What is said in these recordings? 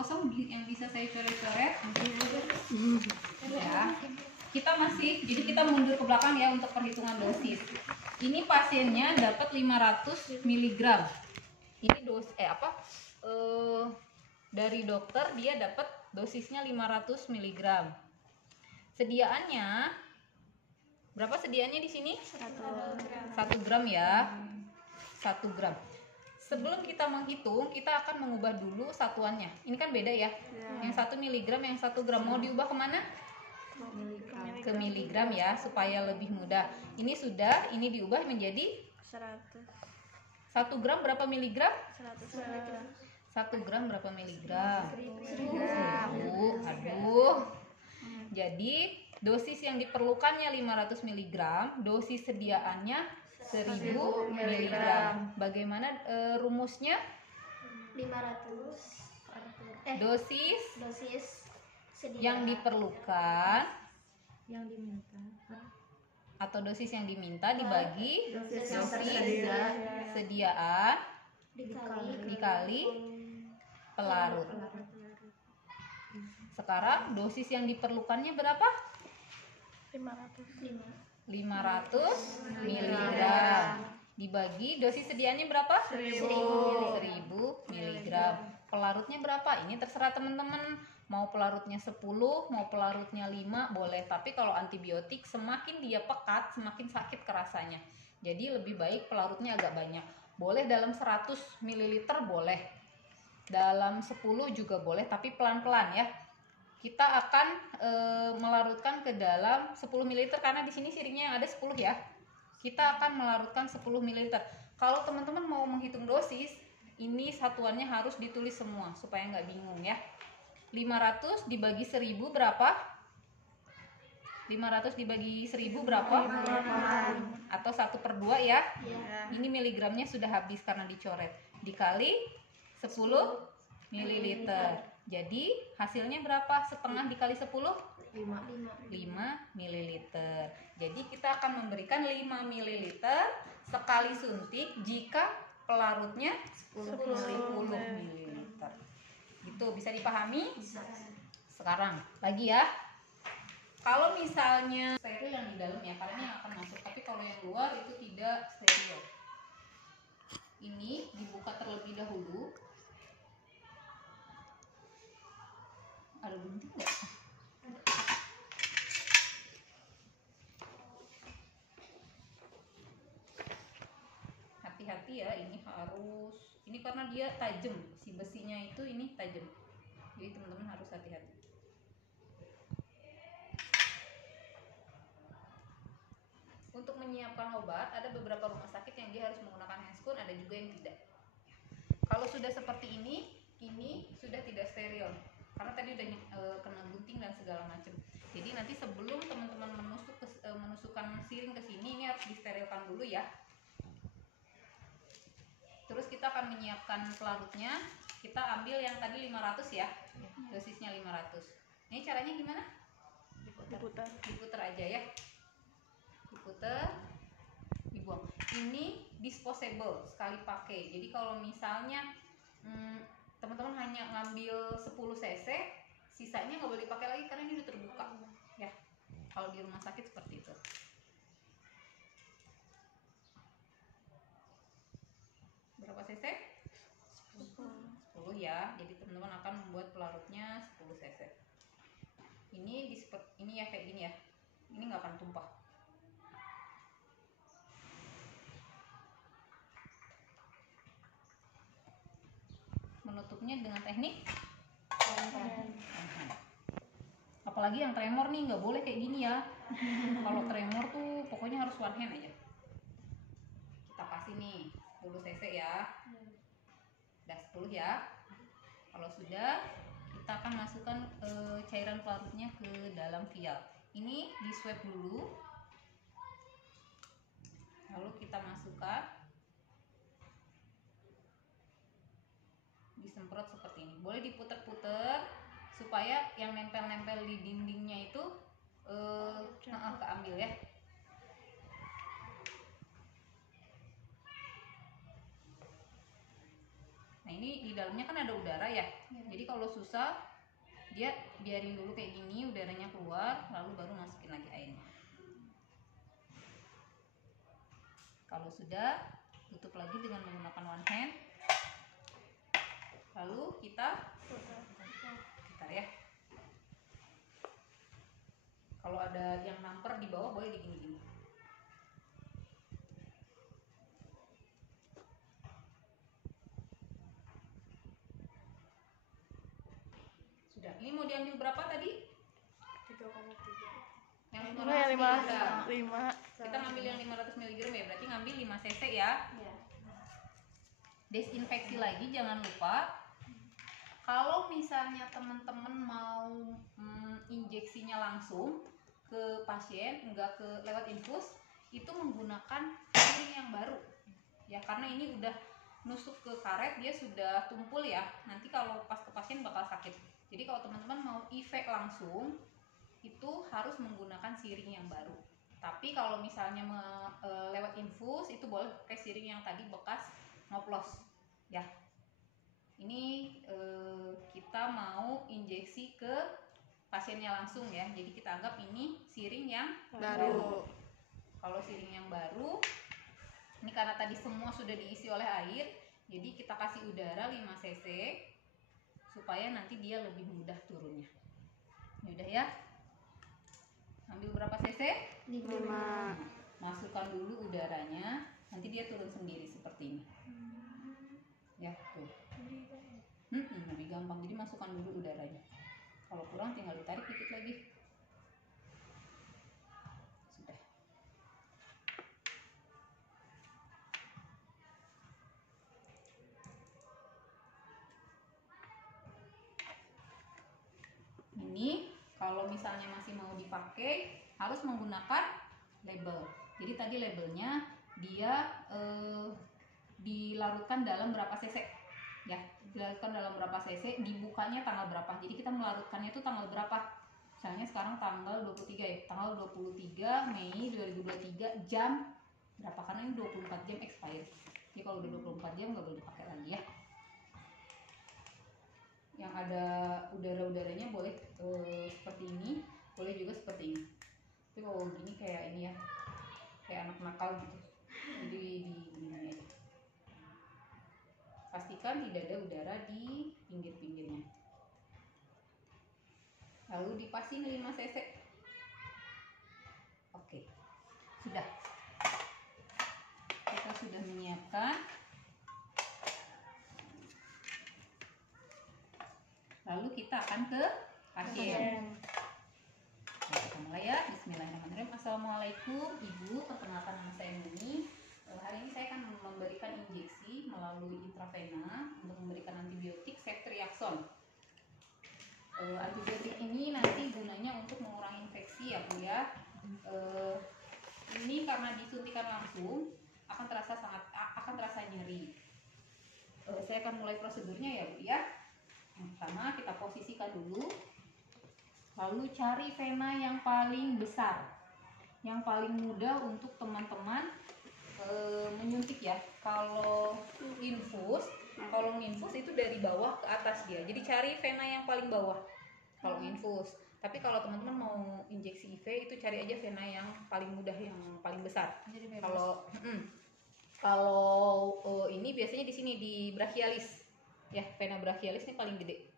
kosong yang bisa saya coret-coret. Ya. Kita masih, jadi kita mundur ke belakang ya untuk perhitungan dosis. Ini pasiennya dapat 500 mg. Ini dari dokter dia dapat dosisnya 500 mg. Sediaannya berapa sediaannya di sini? 1 gram ya. 1 gram. Sebelum kita menghitung, kita akan mengubah dulu satuannya. Ini kan beda ya. Yang 1 mg, yang 1 gram. Mau diubah kemana? Ke miligram ya, supaya lebih mudah. Ini sudah, ini diubah menjadi 1 gram berapa miligram? 1 gram berapa miligram? 1000. Aduh. Jadi dosis yang diperlukannya 500 mg, dosis sediaannya 1000 mg. Bagaimana rumusnya? 500 dosis sedia yang diperlukan yang diminta atau dosis yang diminta dibagi dosis sediaan dikali dikali pelarut. Sekarang dosis yang diperlukannya berapa? 500 mg dibagi dosis sediaannya berapa? 1000 mg. Pelarutnya berapa? Ini terserah teman-teman. Mau pelarutnya 10, mau pelarutnya 5 boleh. Tapi kalau antibiotik semakin dia pekat, semakin sakit kerasanya. Jadi lebih baik pelarutnya agak banyak. Boleh dalam 100 ml boleh. Dalam 10 juga boleh, tapi pelan-pelan ya. Kita akan melarutkan ke dalam 10 ml karena di sini siringnya yang ada 10 ya. Kita akan melarutkan 10 ml. Kalau teman-teman mau menghitung dosis, ini satuannya harus ditulis semua supaya nggak bingung ya. 500 dibagi 1000 berapa? 500 dibagi 1000 berapa? Atau 1/2 ya? Ini miligramnya sudah habis karena dicoret. Dikali 10 ml. Jadi hasilnya berapa? Setengah dikali 10? 5 ml. Jadi kita akan memberikan 5 ml sekali suntik jika pelarutnya 10 ml. Gitu, bisa dipahami? Sekarang lagi ya. Kalau misalnya steril yang di dalam ya, karena yang akan masuk. Tapi kalau yang luar itu tidak steril. Ini dibuka terlebih dahulu. Ada gunting nggak? Hati-hati ya, ini harus. Ini karena dia tajam, si besinya itu ini tajam. Jadi teman-teman harus hati-hati. Untuk menyiapkan obat, ada beberapa rumah sakit yang dia harus menggunakan handscoon, ada juga yang tidak. Kalau sudah seperti ini sudah tidak steril. Karena tadi udah kena gunting dan segala macam. Jadi nanti sebelum teman-teman menusukkan siring ke sini, ini harus disterilkan dulu ya. Terus kita akan menyiapkan pelarutnya. Kita ambil yang tadi 500 ya. Dosisnya 500. Ini caranya gimana? Diputar aja ya. Diputar, dibuang. Ini disposable, sekali pakai. Jadi kalau misalnya teman-teman hanya ngambil 10 cc, sisanya nggak boleh dipakai lagi karena ini udah terbuka ya. Kalau di rumah sakit seperti itu. Berapa cc? 10 ya. Jadi teman-teman akan membuat pelarutnya 10 cc. Ini ya kayak gini ya. Ini nggak akan tumpah. Menutupnya dengan teknik apalagi yang tremor nih nggak boleh kayak gini ya. Kalau tremor tuh pokoknya harus one hand aja. Kita kasih nih 10 cc ya. Udah 10 ya. Kalau sudah, kita akan masukkan cairan pelarutnya ke dalam vial. Ini di swab dulu, lalu kita masukkan, disemprot seperti ini. Boleh diputer-puter supaya yang nempel-nempel di dindingnya itu keambil ya. Nah ini di dalamnya kan ada udara ya. Jadi kalau susah dia biarin dulu kayak gini, udaranya keluar, lalu baru masukin lagi airnya. Kalau sudah, tutup lagi dengan menggunakan one hand. Lalu kita putar ya. Kalau ada yang namper di bawah boleh digini-gini. Sudah. Ini mau diambil berapa tadi? 3,3. Yang Ini yang 500 mg. 5. Kita ngambil yang 500 mg ya, berarti ngambil 5 cc ya. Desinfeksi lagi, jangan lupa. Kalau misalnya teman-teman mau injeksinya langsung ke pasien, enggak lewat infus, itu menggunakan siring yang baru ya, karena ini udah nusuk ke karet, dia sudah tumpul ya, nanti kalau pas ke pasien bakal sakit. Jadi kalau teman-teman mau IV langsung itu harus menggunakan siring yang baru. Tapi kalau misalnya lewat infus itu boleh pakai siring yang tadi bekas ngoplos ya. Ini kita mau injeksi ke pasiennya langsung ya, jadi kita anggap ini siring yang baru. Kalau siring yang baru, ini karena tadi semua sudah diisi oleh air, jadi kita kasih udara 5 cc supaya nanti dia lebih mudah turunnya. Ini udah ya. Ambil berapa cc? 5. Masukkan dulu udaranya, nanti dia turun sendiri seperti ini. Ya, tuh. Lebih gampang, jadi masukkan dulu udaranya. Kalau kurang tinggal ditarik dikit lagi. Sudah. Ini kalau misalnya masih mau dipakai harus menggunakan label. Jadi tadi labelnya dia dilarutkan dalam berapa cc ya, dilarutkan dalam berapa cc, dibukanya tanggal berapa. Jadi kita melarutkannya itu tanggal berapa, misalnya sekarang tanggal 23 ya, tanggal 23 Mei 2023 jam berapa, karena ini 24 jam expired. Jadi kalau udah 24 jam nggak boleh dipakai lagi ya. Yang ada udara-udaranya boleh seperti ini, boleh juga seperti ini. Tapi kalau gini kayak ini ya, kayak anak nakal gitu, jadi di aja. Pastikan tidak ada udara di pinggir-pinggirnya. Lalu dipasing 5 cc. Oke, sudah. Kita sudah menyiapkan. Lalu kita akan ke pasien. Kita mulai ya. Bismillahirrahmanirrahim. Assalamualaikum Ibu, perkenalkan nama saya Nuni. Hari ini saya akan memberikan injeksi melalui intravena untuk memberikan antibiotik ceftriaxone. Antibiotik ini nanti gunanya untuk mengurangi infeksi ya Bu ya. Ini karena disuntikan langsung akan terasa nyeri. Saya akan mulai prosedurnya ya Bu ya. Yang pertama kita posisikan dulu, lalu cari vena yang paling besar, yang paling mudah untuk teman-teman menyuntik ya. Kalau infus itu dari bawah ke atas dia, jadi cari vena yang paling bawah kalau infus. Tapi kalau teman-teman mau injeksi IV itu cari aja vena yang paling mudah, yang paling besar. Kalau ini biasanya di sini di brachialis ya, vena brachialis ini paling gede.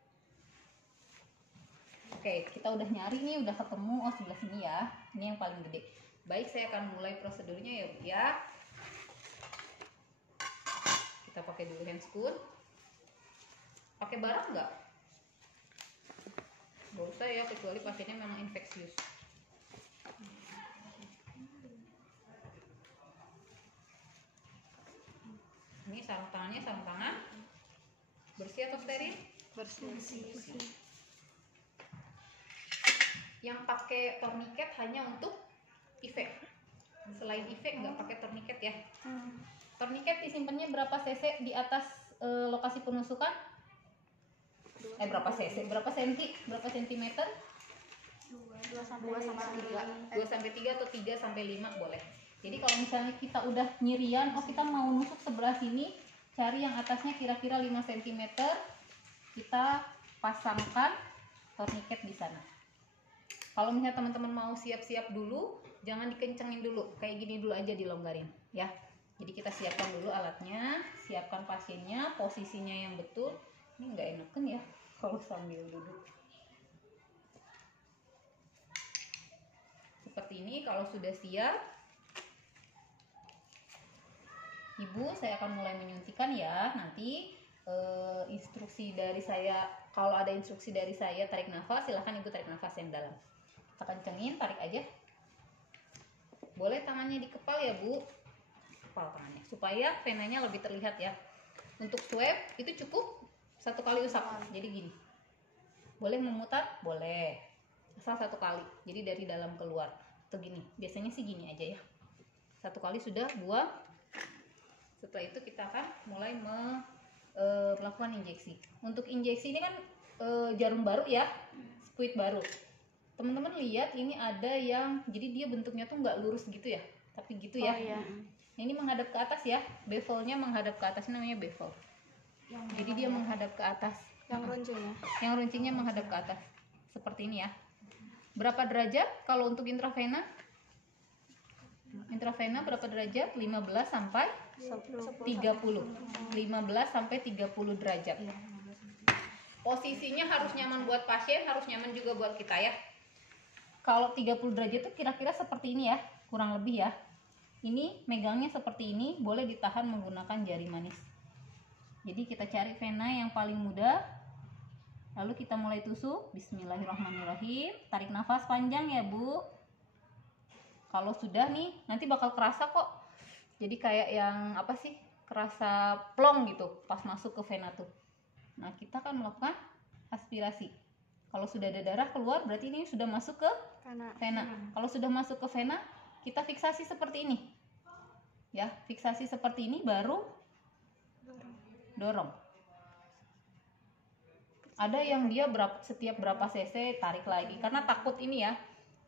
Oke, kita udah nyari nih, udah ketemu. Oh, sebelah sini ya, ini yang paling gede. Baik, saya akan mulai prosedurnya ya Bu ya. Kita pakai dulu handscoon. Pakai barang nggak? Nggak usah ya, kecuali pasiennya memang infeksius. Ini sarung tangannya, sarung tangan bersih atau steril? Bersih. Yang pakai tourniquet hanya untuk IV. Selain IV nggak pakai tourniquet ya. Tourniquet disimpannya berapa cc di atas lokasi penusukan? Berapa cc? Berapa senti? Berapa sentimeter? 2 sampai 3 atau 3 sampai 5 boleh. Jadi kalau misalnya kita udah nyirian, oh kita mau nusuk sebelah sini, cari yang atasnya kira-kira 5 cm, kita pasangkan torniket di sana. Kalau misalnya teman-teman mau siap-siap dulu, jangan dikencengin dulu, kayak gini dulu aja, dilonggarin ya. Jadi kita siapkan dulu alatnya, siapkan pasiennya, posisinya yang betul. Ini nggak enakan ya kalau sambil duduk. Seperti ini. Kalau sudah siap, Ibu, saya akan mulai menyuntikkan ya. Nanti instruksi dari saya, kalau ada instruksi dari saya tarik nafas, silahkan Ibu tarik nafas yang dalam. Kita kencengin, tarik aja. Boleh tangannya dikepal ya Bu, kepal tangannya, supaya venanya lebih terlihat ya. Untuk swab itu cukup 1 kali usap, jadi gini. Boleh memutar, boleh, asal 1 kali, jadi dari dalam keluar. Atau gini, biasanya sih gini aja ya. 1 kali sudah, buang. Setelah itu kita akan mulai melakukan injeksi. Untuk injeksi ini kan jarum baru ya, squid baru. Teman-teman lihat ini ada yang, jadi dia bentuknya tuh nggak lurus gitu ya, tapi gitu ya. iya. Ini menghadap ke atas ya, bevelnya menghadap ke atas, namanya bevel. Jadi dia menghadap ke atas. Yang runcingnya. Yang runcingnya menghadap ke atas, seperti ini ya. Berapa derajat kalau untuk intravena? Intravena berapa derajat? 15 sampai 30. 15 sampai 30 derajat. Posisinya harus nyaman buat pasien, harus nyaman juga buat kita ya. Kalau 30 derajat itu kira-kira seperti ini ya, kurang lebih ya. Ini megangnya seperti ini, boleh ditahan menggunakan jari manis. Jadi kita cari vena yang paling mudah. Lalu kita mulai tusuk. Bismillahirrahmanirrahim. Tarik nafas panjang ya Bu. Kalau sudah nih, nanti bakal kerasa kok. Jadi kayak yang apa sih, kerasa plong gitu pas masuk ke vena tuh. Nah, kita akan melakukan aspirasi. Kalau sudah ada darah keluar, berarti ini sudah masuk ke vena. Kalau sudah masuk ke vena, kita fiksasi seperti ini. Ya, fiksasi seperti ini, baru dorong. Ada yang dia setiap berapa cc tarik lagi, karena takut ini ya,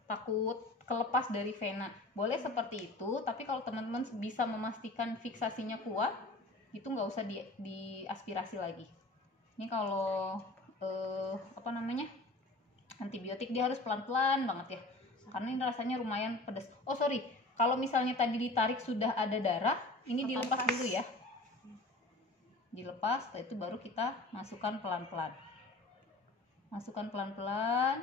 takut kelepas dari vena. Boleh seperti itu, tapi kalau teman-teman bisa memastikan fiksasinya kuat, itu nggak usah diaspirasi lagi. Ini kalau antibiotik dia harus pelan-pelan banget ya, karena ini rasanya lumayan pedas. Oh sorry, kalau misalnya tadi ditarik sudah ada darah, ini dilepas dulu ya, dilepas. Setelah itu baru kita masukkan pelan-pelan. Masukkan pelan-pelan.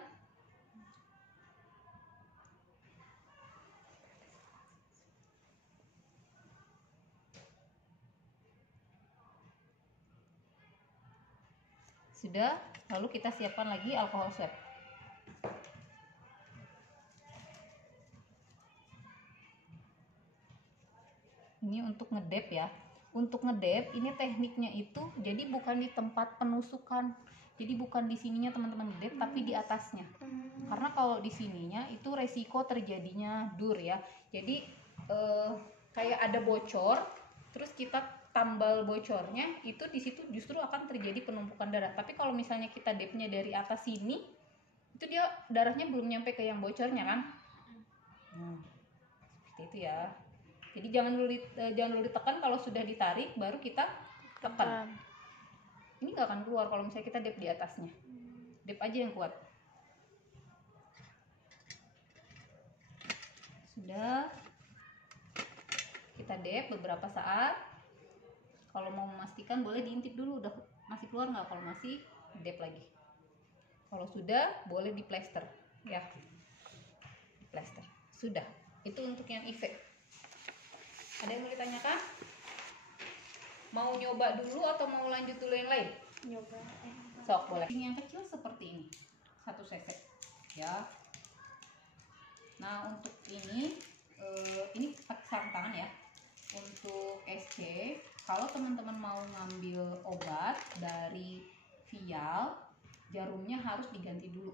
Sudah, lalu kita siapkan lagi alkohol swab. Ini untuk ngedep ya. Untuk ngedep ini tekniknya itu jadi bukan di tempat penusukan. Jadi bukan di sininya teman-teman ngedep, tapi di atasnya. Karena kalau di sininya itu resiko terjadinya dur ya. Jadi kayak ada bocor, terus kita tambal bocornya, itu di situ justru akan terjadi penumpukan darah. Tapi kalau misalnya kita depnya dari atas sini, itu dia darahnya belum nyampe ke yang bocornya kan. Seperti itu ya. Jadi jangan dulu ditekan, kalau sudah ditarik baru kita tekan. Ini nggak akan keluar kalau misalnya kita dep di atasnya. Dep aja yang kuat. Sudah, kita dep beberapa saat. Kalau mau memastikan boleh diintip dulu, udah masih keluar nggak. Kalau masih, dep lagi. Kalau sudah, boleh di plester ya. Di plester. Sudah. Itu untuk yang IV. Ada yang mau ditanyakan? Mau nyoba dulu atau mau lanjut dulu yang lain? Nyoba. Sok, boleh. Yang kecil seperti ini, 1 cc ya. Nah untuk ini pakai sarung tangan ya. Untuk SC, kalau teman-teman mau ngambil obat dari vial, jarumnya harus diganti dulu.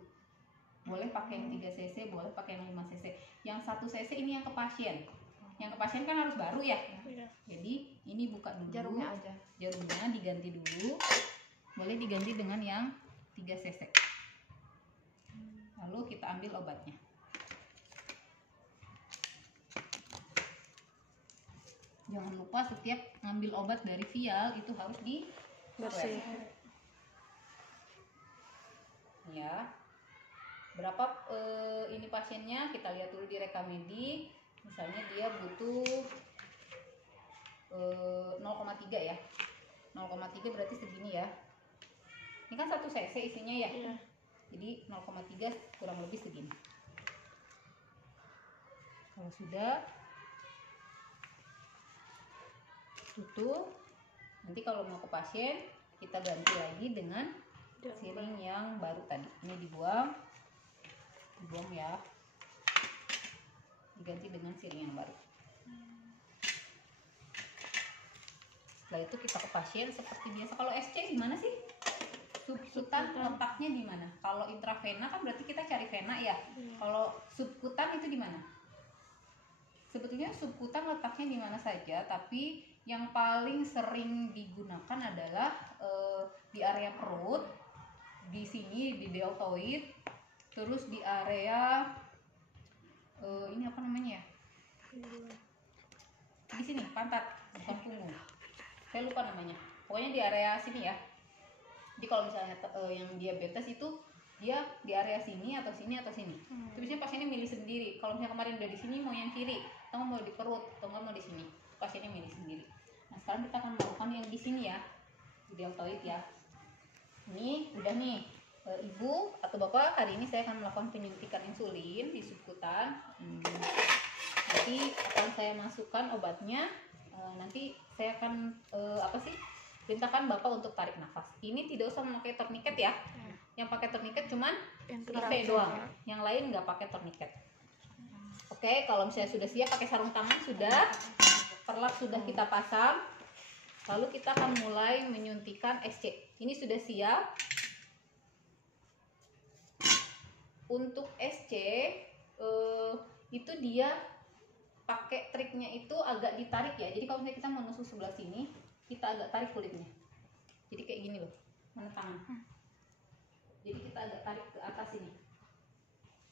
Boleh pakai yang 3 cc, boleh pakai yang 5 cc. Yang 1 cc ini yang ke pasien. Yang ke pasien kan harus baru ya. Jadi ini buka dulu. Jarumnya aja. Jarumnya diganti dulu. Boleh diganti dengan yang 3 cc. Lalu kita ambil obatnya. Jangan lupa setiap ngambil obat dari vial itu harus di Bersih. ya. Berapa ini pasiennya, kita lihat dulu di rekamedi. Misalnya dia butuh 0,3 ya. 0,3 berarti segini ya. Ini kan 1 cc isinya ya. Iya. Jadi 0,3 kurang lebih segini. Kalau sudah tutup, nanti kalau mau ke pasien kita ganti lagi dengan siring yang baru tadi. Ini dibuang ya, diganti dengan siring yang baru. Setelah itu kita ke pasien seperti biasa. Kalau SC gimana sih? Subkutan letaknya di mana? Kalau intravena kan berarti kita cari vena ya. Kalau subkutan itu di mana? Sebetulnya subkutan letaknya di mana saja, tapi yang paling sering digunakan adalah di area perut, di sini di deltoid, terus di area ini apa namanya ya? Di sini pantat, bukan punggung. Saya lupa namanya. Pokoknya di area sini ya. Jadi kalau misalnya yang diabetes itu dia di area sini atau sini atau sini. Itu biasanya pasiennya milih sendiri. Kalau misalnya kemarin udah di sini mau yang kiri, atau mau di perut, atau nggak mau di sini, pasiennya milih sendiri. Nah sekarang kita akan melakukan yang di sini ya, di deltoid ya. Ini udah nih, ibu atau bapak, hari ini saya akan melakukan penyuntikan insulin di subkutan. Nanti akan saya masukkan obatnya. Nanti saya akan perintahkan bapak untuk tarik nafas. Ini tidak usah memakai tourniquet ya. Yang pakai tourniquet cuman IV doang. Yang lain nggak pakai tourniquet. Oke, kalau misalnya sudah siap pakai sarung tangan sudah, perlak sudah kita pasang. Lalu kita akan mulai menyuntikan SC. Ini sudah siap. Untuk SC itu dia pakai triknya itu agak ditarik ya. Jadi kalau misalnya kita mau nusuk sebelah sini, kita agak tarik kulitnya. Jadi kayak gini loh, mana tangan. Jadi kita agak tarik ke atas ini.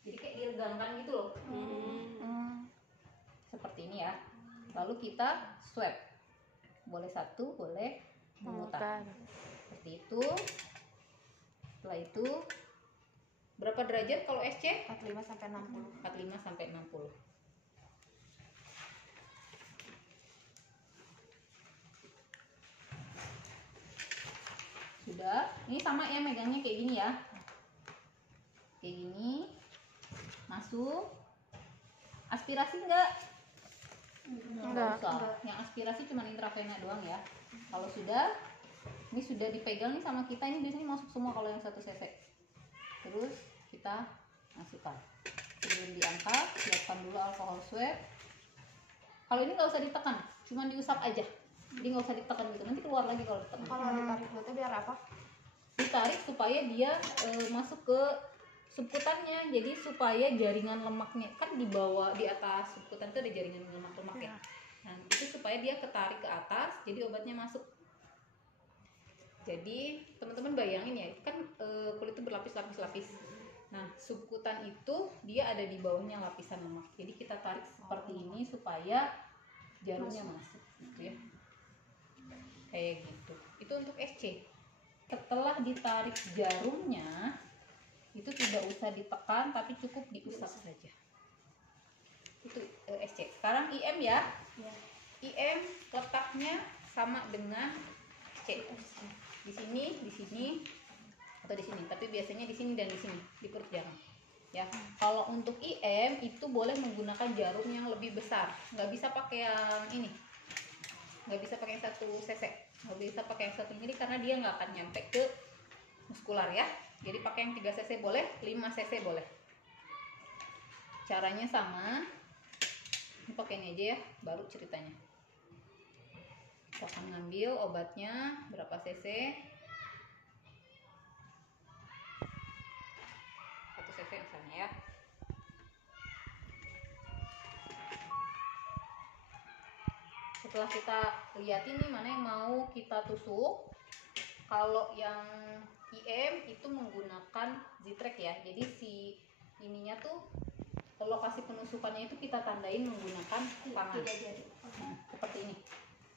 Jadi kayak diregangkan gitu loh. Seperti ini ya. Lalu kita swab. Boleh satu, boleh memutar. Seperti itu. Setelah itu berapa derajat kalau SC? 45 sampai 60. 45 sampai 60. Sudah. Ini sama ya, megangnya kayak gini ya. Kayak gini. Masuk. Aspirasi enggak? Enggak usah. Yang aspirasi cuma intravena doang ya. Kalau sudah, ini sudah dipegang nih sama kita, ini biasanya masuk semua kalau yang 1 cc. Terus kita masukkan. Sebelum diangkat, siapkan dulu alkohol swab. Kalau ini nggak usah ditekan, cuma diusap aja. Jadi nggak usah ditekan gitu, nanti keluar lagi kalau ditekan. Kalau ditarik itu biar apa? Ditarik supaya dia masuk ke subkutannya, jadi supaya jaringan lemaknya kan di bawah, di atas subkutan itu ada jaringan lemak-lemak ya. Nah itu supaya dia ketarik ke atas, jadi obatnya masuk. Jadi teman-teman bayangin ya, kan kulit itu berlapis-lapis-lapis. Nah subkutan itu dia ada di bawahnya lapisan lemak, jadi kita tarik seperti ini supaya jarumnya masuk gitu ya. Kayak gitu. Itu untuk SC. Setelah ditarik jarumnya, itu tidak usah ditekan tapi cukup diusap saja. Itu SC. Sekarang IM ya. IM letaknya sama dengan C. Di sini atau di sini, tapi biasanya di sini dan di sini, di perut jangan. Ya. Kalau untuk IM itu boleh menggunakan jarum yang lebih besar. Nggak bisa pakai yang ini. Nggak bisa pakai 1 cc. Nggak bisa pakai yang 1 mili karena dia nggak akan nyampe ke muskular ya. Jadi pakai yang 3 cc boleh, 5 cc boleh. Caranya sama. Ini pakai ini aja ya, baru ceritanya. Kita akan ngambil obatnya berapa cc? 1 cc misalnya ya. Setelah kita lihat ini mana yang mau kita tusuk. Kalau yang IM itu menggunakan Z-Track ya. Jadi si ininya tuh lokasi penusukannya itu kita tandain menggunakan tangan. Seperti ini.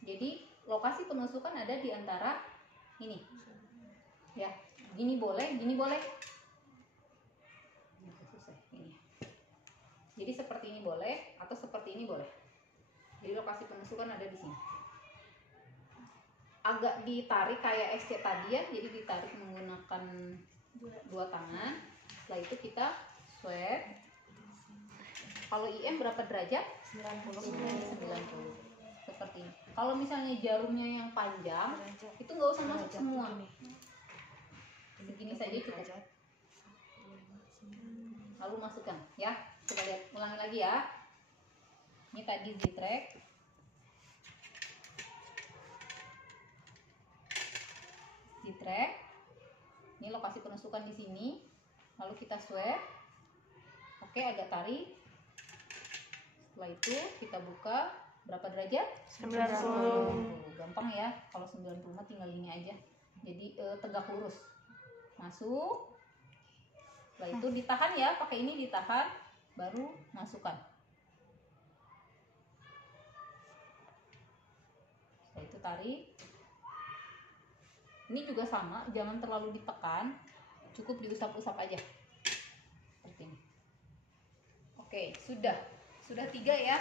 Jadi lokasi penusukan ada di antara ini. Ya, gini boleh, gini boleh. Selesai, ini. Jadi seperti ini boleh atau seperti ini boleh. Jadi lokasi penusukan ada di sini. Agak ditarik kayak SC tadi ya, jadi ditarik menggunakan dua tangan. Setelah itu kita swab. Kalau IM berapa derajat? 90. 90. Seperti ini. Kalau misalnya jarumnya yang panjang, itu nggak usah masuk semua. Segini saja cukup. Lalu masukkan, ya. Coba lihat, ulangi lagi ya. Ini tadi Z-track. Z-track. Ini lokasi penusukan di sini. Lalu kita swab. Oke, agak tarik. Setelah itu kita buka. Berapa derajat? 90. Gampang ya. Kalau 90 mah tinggal gini aja. Jadi tegak lurus. Masuk. Setelah itu ditahan ya, pakai ini ditahan, baru masukkan. Setelah itu tarik. Ini juga sama, jangan terlalu ditekan, cukup diusap-usap aja. Seperti ini. Oke, sudah 3 ya.